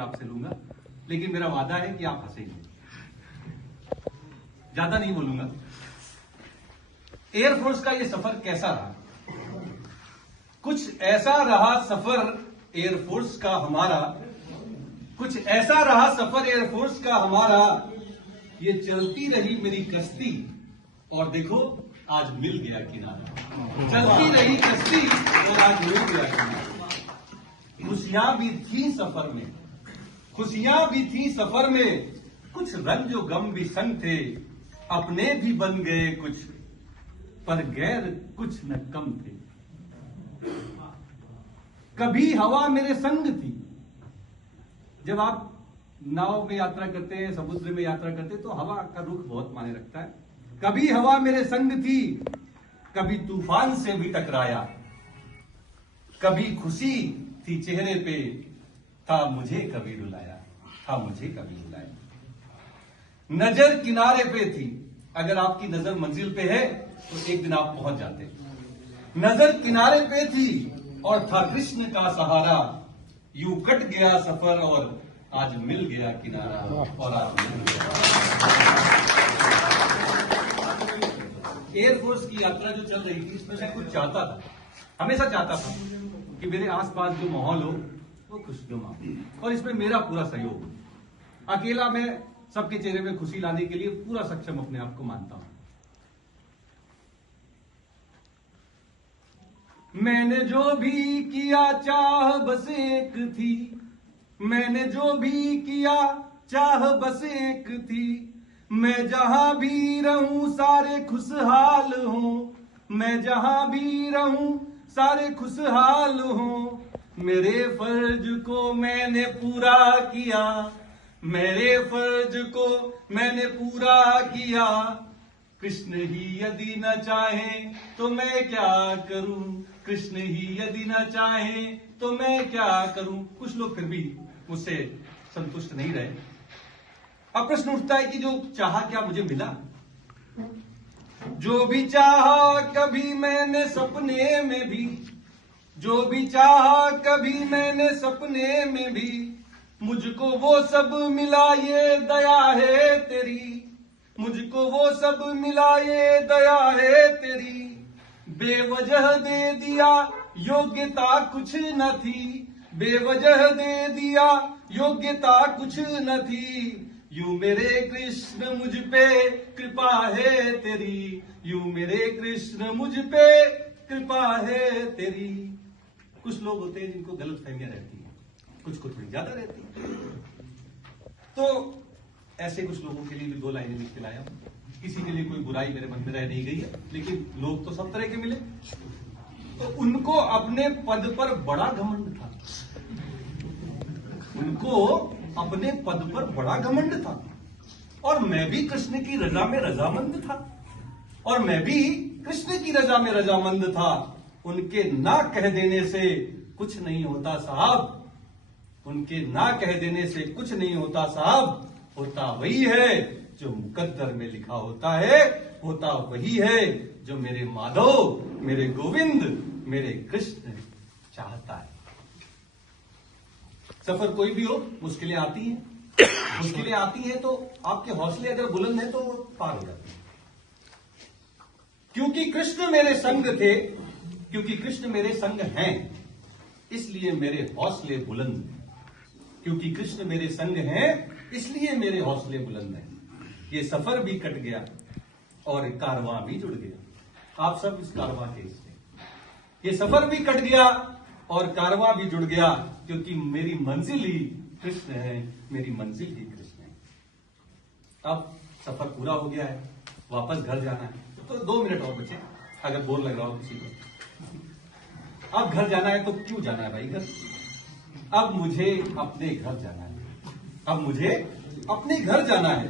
आपसे लूंगा, लेकिन मेरा वादा है कि आप हंसेंगे। ज्यादा नहीं बोलूंगा। एयरफोर्स का ये सफर कैसा रहा? कुछ ऐसा रहा सफर एयरफोर्स का हमारा, कुछ ऐसा रहा सफर एयरफोर्स का हमारा। ये चलती रही मेरी कश्ती और देखो आज मिल गया किनारा। चलती रही कश्ती और आज मिल गया किनारा। खुशियां भी थी सफर में, खुशियां भी थी सफर में, कुछ रंजो गम भी संग थे। अपने भी बन गए कुछ, पर गैर कुछ न कम थे। कभी हवा मेरे संग थी। जब आप नाव में यात्रा करते हैं, समुद्र में यात्रा करते हैं, तो हवा का रुख बहुत मायने रखता है। कभी हवा मेरे संग थी, कभी तूफान से भी टकराया। कभी खुशी थी चेहरे पे, था मुझे कभी रुलाया, था मुझे कभी रुलाया। नजर किनारे पे थी। अगर आपकी नजर मंजिल पे है तो एक दिन आप पहुंच जाते। नजर किनारे पे थी और था कृष्ण का सहारा। यूं कट गया सफर और आज मिल गया किनारा, और आज मिल गया। एयरफोर्स की यात्रा जो चल रही थी, इसमें मैं कुछ चाहता था, हमेशा चाहता था कि मेरे आसपास जो माहौल हो वो खुशनुमा, और इसमें मेरा पूरा सहयोग हो। अकेला मैं सबके चेहरे में खुशी लाने के लिए पूरा सक्षम अपने आप को मानता हूं। मैंने जो भी किया चाह बस एक थी, मैंने जो भी किया चाह बस एक थी। मैं जहां भी रहूं सारे खुशहाल हों, मैं जहां भी रहूं सारे खुशहाल हों। मेरे फर्ज को मैंने पूरा किया, मेरे फर्ज को मैंने पूरा किया। कृष्ण ही यदि न चाहे तो मैं क्या करूं, कृष्ण ही यदि न चाहे तो मैं क्या करूं। कुछ लोग फिर भी मुझसे संतुष्ट नहीं रहे। अब प्रश्न उठता है कि जो चाहा क्या मुझे मिला? जो भी चाहा कभी मैंने सपने में भी, जो भी चाहा कभी मैंने सपने में भी, मुझको वो सब मिला ये दया है तेरी, मुझको वो सब मिला ये दया है तेरी। बेवजह दे दिया योग्यता कुछ न थी, बेवजह दे दिया योग्यता कुछ न थी। यूं मेरे कृष्ण मुझ पे कृपा है तेरी, यूं मेरे कृष्ण मुझ पे कृपा है तेरी। कुछ लोग होते हैं जिनको गलत फहमियां रहती हैं, कुछ को थोड़ी ज्यादा रहती है। तो ऐसे कुछ लोगों के लिए भी दो लाइनें लिख के लाया। किसी के लिए कोई बुराई मेरे मन में रह नहीं गई है, लेकिन लोग तो सब तरह के मिले। तो उनको अपने पद पर बड़ा घमंड था, उनको अपने पद पर बड़ा घमंड था, और मैं भी कृष्ण की रजा में रजामंद था, और मैं भी कृष्ण की रजा में रजामंद था। उनके ना कह देने से कुछ नहीं होता साहब, उनके ना कह देने से कुछ नहीं होता साहब। होता वही है जो मुकद्दर में लिखा होता है, होता वही है जो मेरे माधव, मेरे गोविंद, मेरे कृष्ण चाहता है। सफर कोई भी हो, मुश्किलें आती हैं, मुश्किलें आती हैं तो आपके हौसले अगर बुलंद हैं तो पार हो जाते हैं। क्योंकि कृष्ण मेरे संग थे, क्योंकि कृष्ण मेरे संग हैं, इसलिए मेरे हौसले बुलंद हैं। क्योंकि कृष्ण मेरे संग हैं, इसलिए मेरे हौसले बुलंद हैं। ये सफर भी कट गया और कारवां भी जुड़ गया। आप सब इस कारवां के हिस्से। ये सफर भी कट गया और कारवां भी जुड़ गया, क्योंकि मेरी मंजिल ही कृष्ण है, मेरी मंजिल ही कृष्ण है। अब सफर पूरा हो गया है, वापस घर जाना है। तो 2 मिनट और बचे, अगर बोर लग रहा हो किसी को। अब घर जाना है तो क्यों जाना है भाई घर? अब मुझे अपने घर जाना है, अब मुझे अपने घर जाना है।